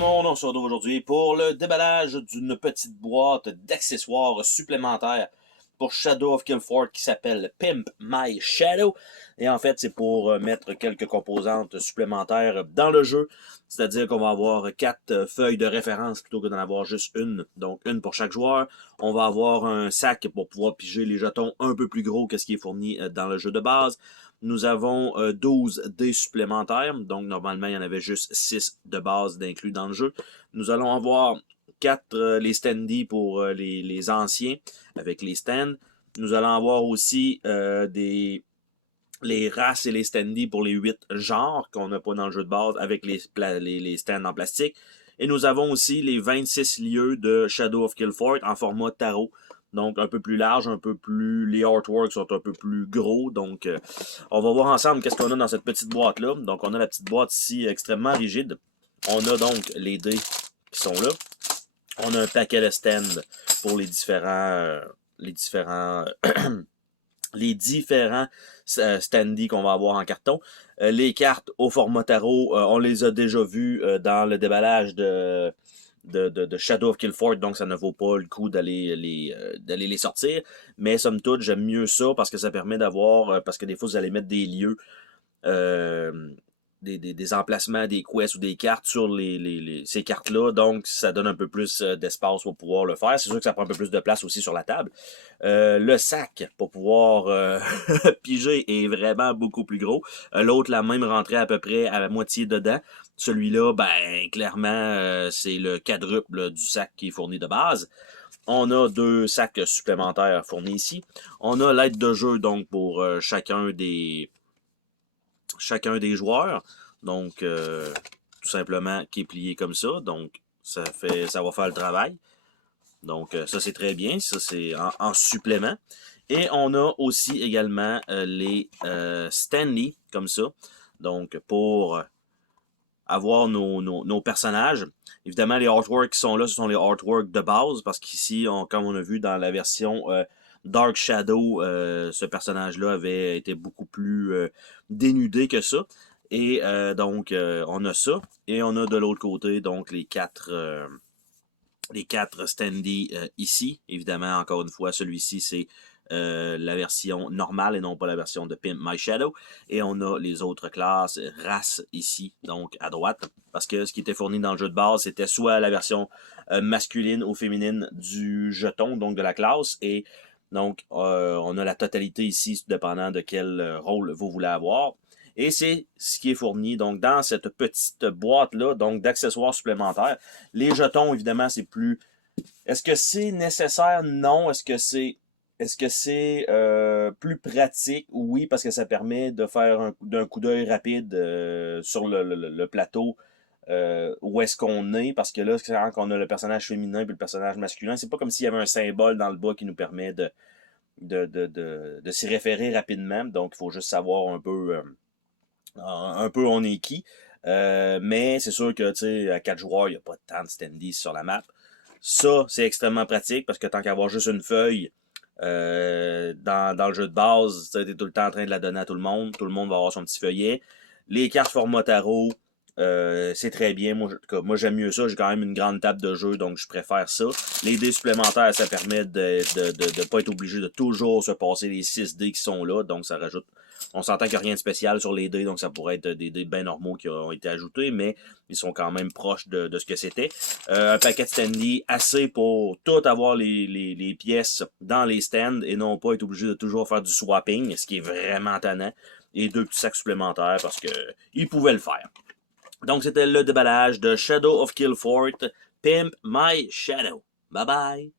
mon nom se retrouve aujourd'hui pour le déballage d'une petite boîte d'accessoires supplémentaires pour Shadow of Killfort qui s'appelle Pimp My Shadow. Et en fait, c'est pour mettre quelques composantes supplémentaires dans le jeu. C'est-à-dire qu'on va avoir 4 feuilles de référence plutôt que d'en avoir juste une. Donc, une pour chaque joueur. On va avoir un sac pour pouvoir piger les jetons un peu plus gros que ce qui est fourni dans le jeu de base. Nous avons 12 dés supplémentaires, donc normalement il y en avait juste 6 de base d'inclus dans le jeu. Nous allons avoir 4 les standees pour les anciens avec les stands. Nous allons avoir aussi les races et les standees pour les 8 genres qu'on n'a pas dans le jeu de base avec les stands en plastique. Et nous avons aussi les 26 lieux de Shadow of Killfort en format tarot. Donc un peu plus large, un peu plus... Les artworks sont un peu plus gros. Donc on va voir ensemble qu'est-ce qu'on a dans cette petite boîte-là. Donc on a la petite boîte ici extrêmement rigide. On a donc les dés qui sont là. On a un paquet de stands pour les différents standees qu'on va avoir en carton. Les cartes au format tarot, on les a déjà vues dans le déballage de Shadow of Killfort, donc ça ne vaut pas le coup d'aller les sortir. Mais somme toute, j'aime mieux ça parce que ça permet d'avoir, parce que des fois vous allez mettre des lieux, des emplacements, des quests ou des cartes sur ces cartes-là, donc ça donne un peu plus d'espace pour pouvoir le faire. C'est sûr que ça prend un peu plus de place aussi sur la table. Le sac pour pouvoir piger est vraiment beaucoup plus gros. L'autre, la même rentrée à peu près à la moitié dedans. Celui-là, ben clairement, c'est le quadruple du sac qui est fourni de base. On a 2 sacs supplémentaires fournis ici. On a l'aide de jeu donc pour chacun des joueurs. Donc, tout simplement, qui est plié comme ça. Donc, ça va faire le travail. Donc, ça, c'est très bien. Ça, c'est en supplément. Et on a aussi également les Stanley, comme ça. Donc, pour avoir nos personnages. Évidemment, les artworks qui sont là, ce sont les artworks de base. Parce qu'ici, comme on a vu dans la version Dark Shadow, ce personnage-là avait été beaucoup plus dénudé que ça. Et donc, on a ça. Et on a de l'autre côté, donc, les quatre standees ici. Évidemment, encore une fois, celui-ci, c'est la version normale et non pas la version de Pimp My Shadow. Et on a les autres classes, races ici, donc à droite. Parce que ce qui était fourni dans le jeu de base, c'était soit la version masculine ou féminine du jeton, donc de la classe. Et donc, on a la totalité ici, dépendant de quel rôle vous voulez avoir. Et c'est ce qui est fourni donc dans cette petite boîte-là, donc d'accessoires supplémentaires. Les jetons, évidemment, c'est plus... Est-ce que c'est nécessaire? Non. Est-ce que c'est plus pratique? Oui, parce que ça permet de faire d'un coup d'œil rapide sur le plateau où est-ce qu'on est. Parce que là, quand on a le personnage féminin et le personnage masculin, c'est pas comme s'il y avait un symbole dans le bas qui nous permet de s'y référer rapidement. Donc, il faut juste savoir un peu on est qui. Mais c'est sûr que, tu sais, à 4 joueurs, il n'y a pas tant de standees sur la map. Ça, c'est extrêmement pratique parce que tant qu'à avoir juste une feuille dans le jeu de base, tu es tout le temps en train de la donner à tout le monde. Tout le monde va avoir son petit feuillet. Les cartes format tarot, c'est très bien. Moi j'aime mieux ça. J'ai quand même une grande table de jeu, donc je préfère ça. Les dés supplémentaires, ça permet de ne pas être obligé de toujours se passer les 6 dés qui sont là. Donc ça rajoute... On s'entend qu'il n'y a rien de spécial sur les dés, donc ça pourrait être des dés bien normaux qui ont été ajoutés, mais ils sont quand même proches de ce que c'était. Un paquet de standees, assez pour tout avoir les pièces dans les stands et non pas être obligé de toujours faire du swapping, ce qui est vraiment tannant. Et 2 petits sacs supplémentaires parce que ils pouvaient le faire. Donc c'était le déballage de Shadow of Killfort, Pimp My Shadow. Bye bye!